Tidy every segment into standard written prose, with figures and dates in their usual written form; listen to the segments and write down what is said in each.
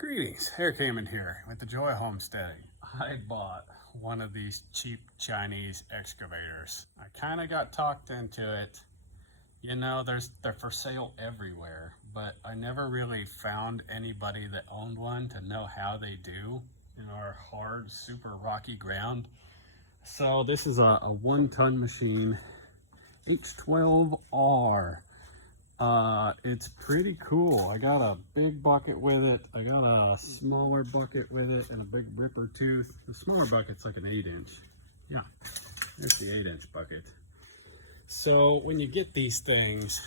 Greetings, Hair Cayman here with the Joy Homesteading. I bought one of these cheap Chinese excavators. I kind of got talked into it. You know, they're for sale everywhere, but I never really found anybody that owned one to know how they do in our hard, super rocky ground. So this is a 1-ton machine, H12R. It's pretty cool. I got a big bucket with it. I got a smaller bucket with it and a big ripper tooth. The smaller bucket's like an 8-inch. Yeah, there's the 8-inch bucket. So when you get these things,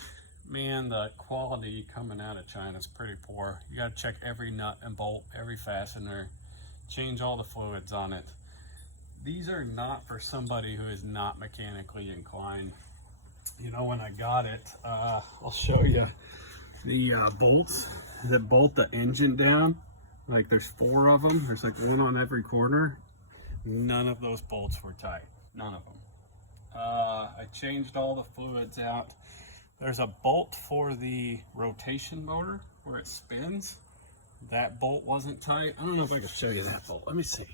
man, the quality coming out of China is pretty poor. You got to check every nut and bolt, every fastener, change all the fluids on it. These are not for somebody who is not mechanically inclined. You know, when I got it, I'll show you the bolts that bolt the engine down. Like there's 4 of them. There's like 1 on every corner. None of those bolts were tight. None of them. I changed all the fluids out. There's a bolt for the rotation motor where it spins. That bolt wasn't tight. I don't know if I can show you that bolt. Let me see.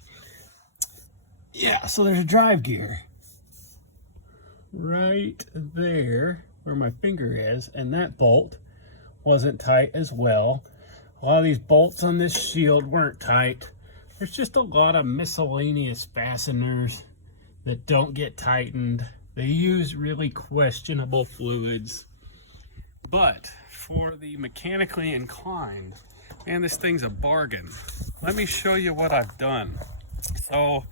Yeah, so there's a drive gear right there where my finger is, and that bolt wasn't tight as well. A lot of these bolts on this shield weren't tight. There's just a lot of miscellaneous fasteners that don't get tightened. They use really questionable fluids. But for the mechanically inclined, man, this thing's a bargain. Let me show you what I've done. So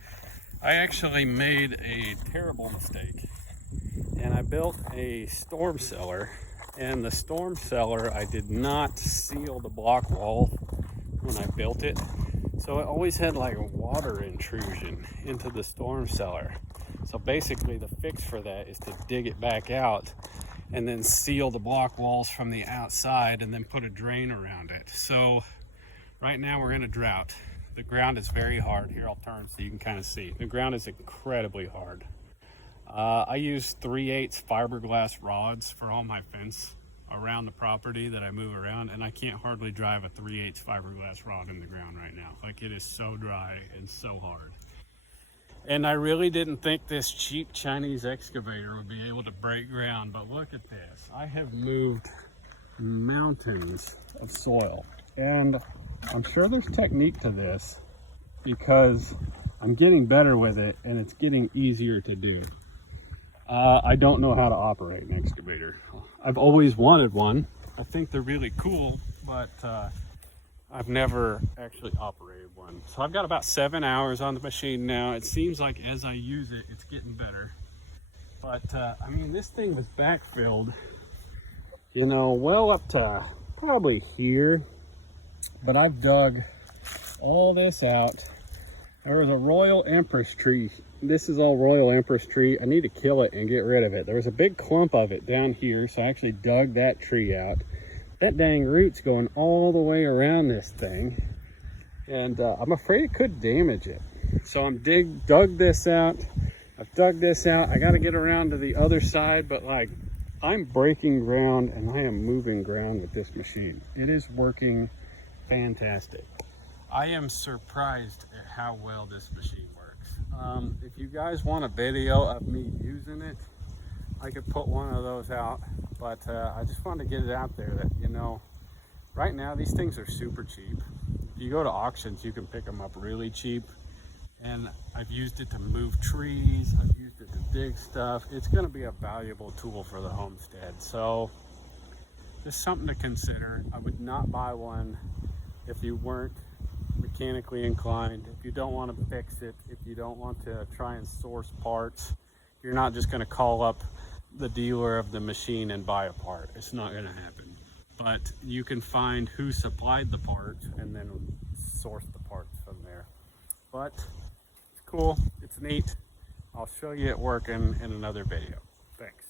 I actually made a terrible mistake. And I built a storm cellar, and the storm cellar, I did not seal the block wall when I built it. So it always had like water intrusion into the storm cellar. So basically the fix for that is to dig it back out and then seal the block walls from the outside and then put a drain around it. So right now we're in a drought. The ground is very hard. Here, I'll turn so you can kind of see. The ground is incredibly hard. I use 3/8 fiberglass rods for all my fence around the property that I move around, and I can't hardly drive a 3/8 fiberglass rod in the ground right now. Like, it is so dry and so hard. And I really didn't think this cheap Chinese excavator would be able to break ground, but look at this. I have moved mountains of soil, and I'm sure there's technique to this because I'm getting better with it and it's getting easier to do. I don't know how to operate an excavator. I've always wanted one. I think they're really cool, but I've never actually operated one. So I've got about 7 hours on the machine now. It seems like as I use it, it's getting better. But I mean, this thing was backfilled, you know, well up to probably here. But I've dug all this out. There was a Royal Empress tree. This is all Royal Empress tree. I need to kill it and get rid of it. There was a big clump of it down here, so I actually dug that tree out. That dang root's going all the way around this thing, and I'm afraid it could damage it. So I'm dug this out. I've dug this out. I got to get around to the other side, but like, I'm breaking ground and I am moving ground with this machine. It is working fantastic. I am surprised at how well this machine works. If you guys want a video of me using it, I could put one of those out, but I just wanted to get it out there that, you know, right now these things are super cheap. If you go to auctions, you can pick them up really cheap, and I've used it to move trees, I've used it to dig stuff. It's going to be a valuable tool for the homestead, so just something to consider. I would not buy one if you weren't mechanically inclined, if you don't want to fix it, if you don't want to try and source parts. You're not just going to call up the dealer of the machine and buy a part. It's not going to happen. But you can find who supplied the part and then source the parts from there. But it's cool, it's neat. I'll show you it working in another video. Thanks.